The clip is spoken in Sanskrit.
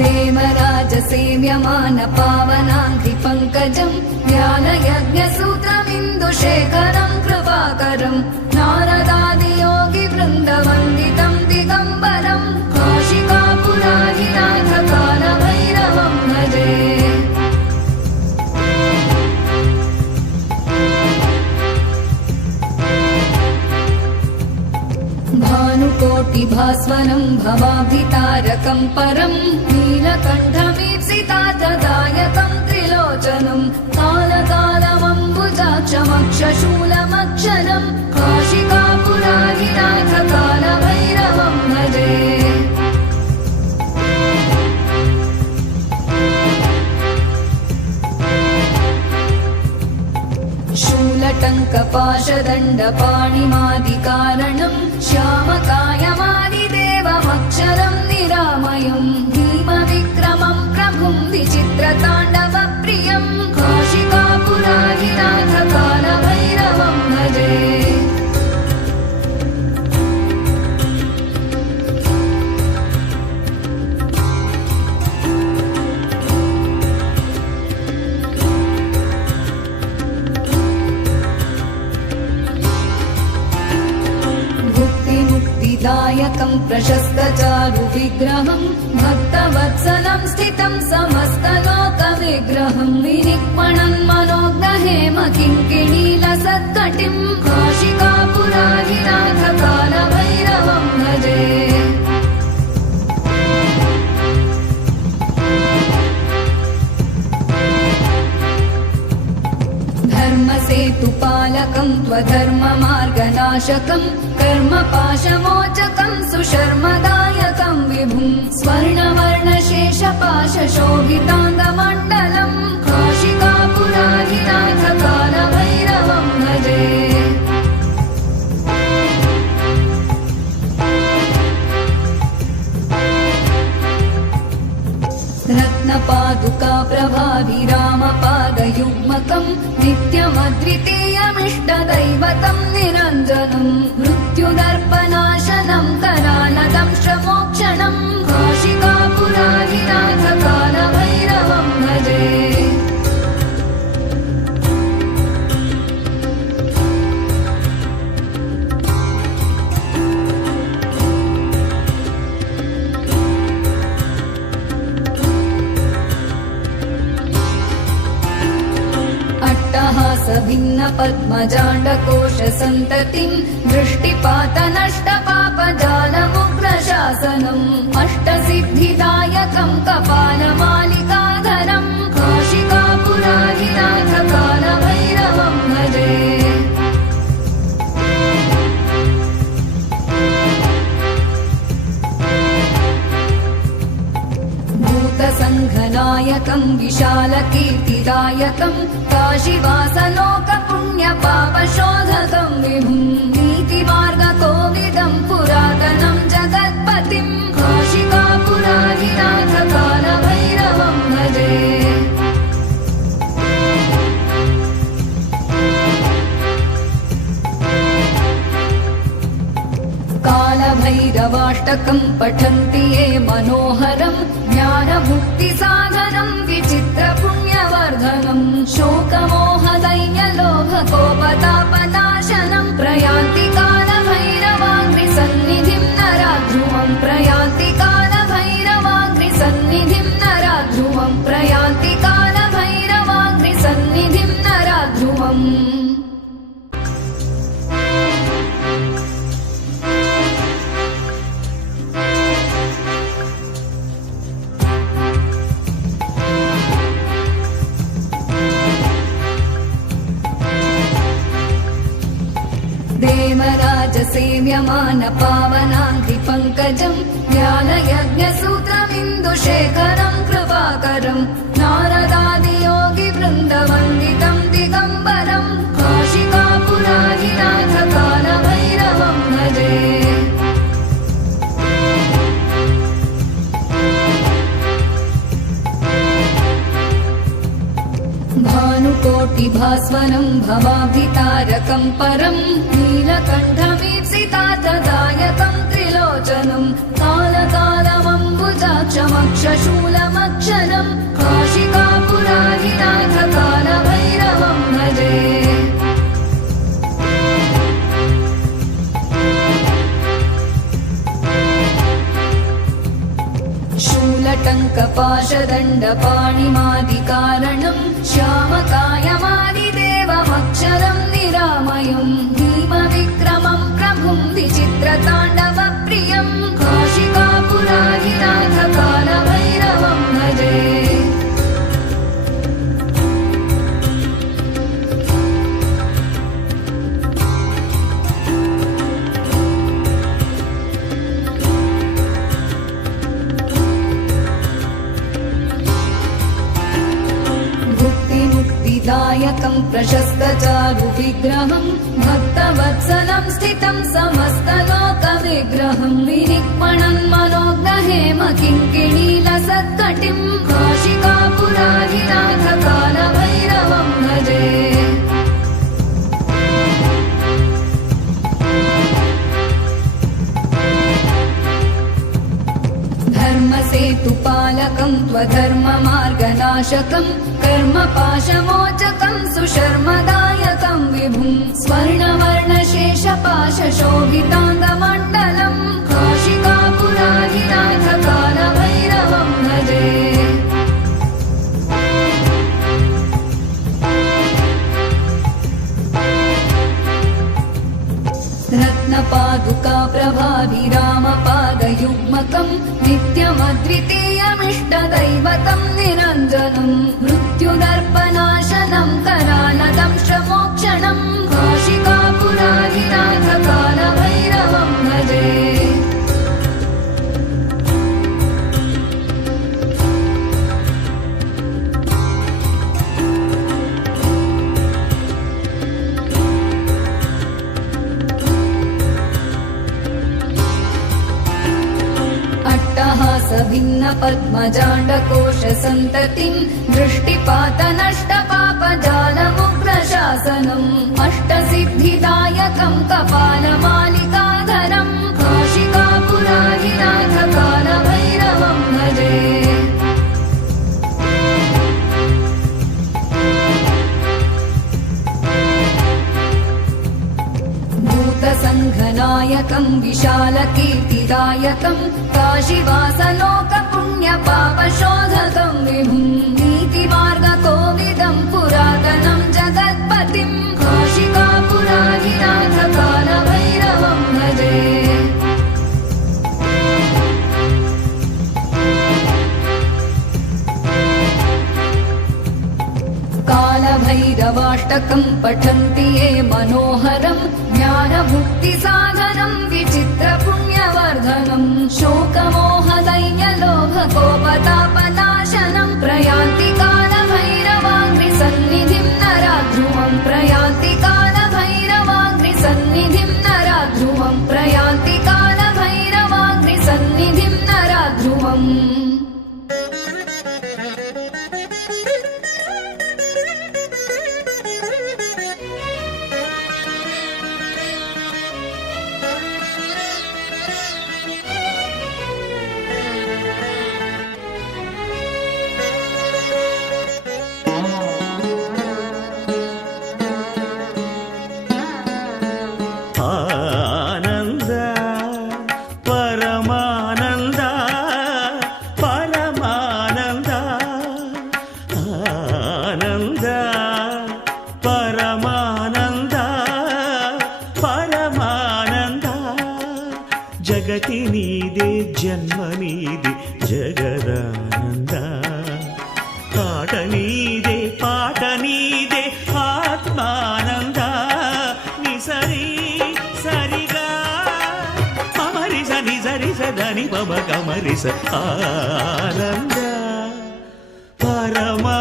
देवराजसेव्यमान पावनाङ्घ्रिपङ्कजम् ज्ञानयज्ञसूत्रमिन्दुशेखरम् कृपाकरम् नारदादियोगिवृन्दवन्दितम् दिगम्बरम् काशिकापुराधिनाथ कालभैरवम् भजे। भानुकोटिभास्वरम् भवाब्धितारकम् परम् नीलकण्ठमीप्सितार्थदायकम् त्रिलोचनम् कालकालमम्बुजाक्षमक्षशूलमक्षरम् काशिकापुराधिनाथ कालभैरवम् भजे। शूलटङ्कपाशदण्डपाणिमादिकारणम् श्यामकायमादिदेवमक्षरम् निरामयम् भीमविक्रमम् प्रभुम् विचित्रताण्डवप्रियम् काशिकापुराधिनाथ कालभैरवम् भजे। दायकम् प्रशस्तचारु विग्रहम् भक्तवत्सलम् स्थितम् समस्तलोकविग्रहम् विनिक्मणन् मनोज्ञहेम किङ्किणीलसत्कटिम् काशिकापुराधिनाथ कालभैरवम् भजे। धर्मसेतुपालकम् त्वधर्ममार्गनाशकम् कर्मपाशमोचकम् सुशर्मदायकम् विभुम् स्वर्णवर्णशेषपाशशोभिताङ्गमण्डलम् काशिकापुराधिनाथ कालभैरवम् भजे। रत्नपादुका प्रभाभिरामपादयुग्मकम् नित्यमद्वितीयमिष्टदैवतम् निरञ्जनम् मृत्युदर्पनाशनम् करालदंश्रमोक्षणम् काशिकापुराधिनाथ कालभैरवम् भजे। भिन्न पद्मजाण्डकोशसन्ततिम् दृष्टिपातनष्टपापजालमुग्रशासनम् अष्टसिद्धिदायकम् कपालमालिकाधरम् काशिकापुराधिनाथ कालभैरवम् भजे। भूतसङ्घनायकम् विशालकीर्तिदायकम् काशीवासलोकपुण्यपापशोधकम् विभुम् नीतिमार्गकोविदम् पुरातनम् जगत्पतिम् काशिकापुराधिनाथ कालभैरवम् भजे। कालभैरवाष्टकम् पठन्ति ये मनोहरम् ज्ञानमुक्तिसाधनम् विचित्रपुण्यवर्धनम् शोकमोहदैन्यलोभकोपतापनाशनम् प्रयान्ति कालभैरवाङ्घ्रिसन्निधिम् नराध्रुवम् प्रयान्ति कालभैरवाङ्घ्रिसन्निधिम् नराध्रुवम् प्रयान्ति कालभैरवाङ्घ्रिसन्निधिम् नराध्रुवम्। देवराजसेव्यमान पावनाङ्घ्रिपङ्कजम् ज्ञानयज्ञसूत्रमिन्दुशेखरम् कृपाकरम् नारदादियोगिवृन्दवन्दितम् दिगम्बरम् काशिकापुराधिनाथ कालभैरवम् भजे। भानुकोटिभास्वरम् भवाब्धितारकम् परम् नीलकण्ठमीप्सितार्थदायकम् त्रिलोचनम् कालकालमम्बुजा रुद्राक्षमक्षशूलमक्षरम् काशिकापुराधिनाथ कालभैरवं भजे शूलटङ्कपाशदण्डपाणिमादिकारणम् श्यामकायमादिदेवमक्षरम् निरामयम् भीमविक्रमम् प्रभुम् विचित्रताण्डवप्रियम् काशिकापुराधिनाथ कालभैरवं भजे दायकं प्रशस्तचारुविग्रहं भक्तवत्सलं स्थितं समस्तलोकविग्रहं विनिक्मणं मनोग्रहेम किङ्किणीलसत्कटिं काशिकापुराधिनाथ कालभैरवं भजे धर्मसेतुपालकं त्वधर्ममार्गनाशकं कर्मपाशमोचकं सुशर्मदायकं विभुं स्वर्णवर्णशेषपाशशोभिताङ्गमण्डलं काशिकापुराधिनाथ कालभैरवं भजे रत्नपादुकाप्रभाभिरामपादयुग्मकं नित्यमद्वितीयमिष्टदैवतं निरञ्जनं मृत्युदर्पनाशनं करालदंशमोक्षणं काशिकापुराधिनाथ कालभैरवं भजे भिन्नपद्मजाण्डकोशसन्ततिं दृष्टिपातनष्टपापजालमुग्रशासनम् अष्टसिद्धिदायकं कपालमालिकाधरं काशिकापुराधिनाथ कालभैरवं भजे भूतसङ्घनायकं विशालकीर्तिदायकं काशीवासलोकपुण्यपापशोधकं विभुं नीतिमार्गकोविदं पुरातनं जगत्पतिं काशिकापुराधिनाथ कालभैरवं भजे कालभैरवाष्टकं पठन्ति ये मनोहरं ज्ञानमुक्तिसाधनं विचित्रपुण्यवर्धनं शोकमोहदैन्यलोभकोपतापनाशनं प्रयान्ति कालभैरवाग्निसन्निधिं नराध्रुवं प्रयान्ति कालभैरवाग्निसन्निधिं नराध्रुवं प्रयान्ति कालभैरवाग्निसन्निधिं नराध्रुवम् जगति नीदे जन्म नीदे जगदानंद आट नीदे पाठ नीदे आत्मानंद निसरी सरिगा ममरि सनि सरि सदनि पम कमरि स आनंद परमा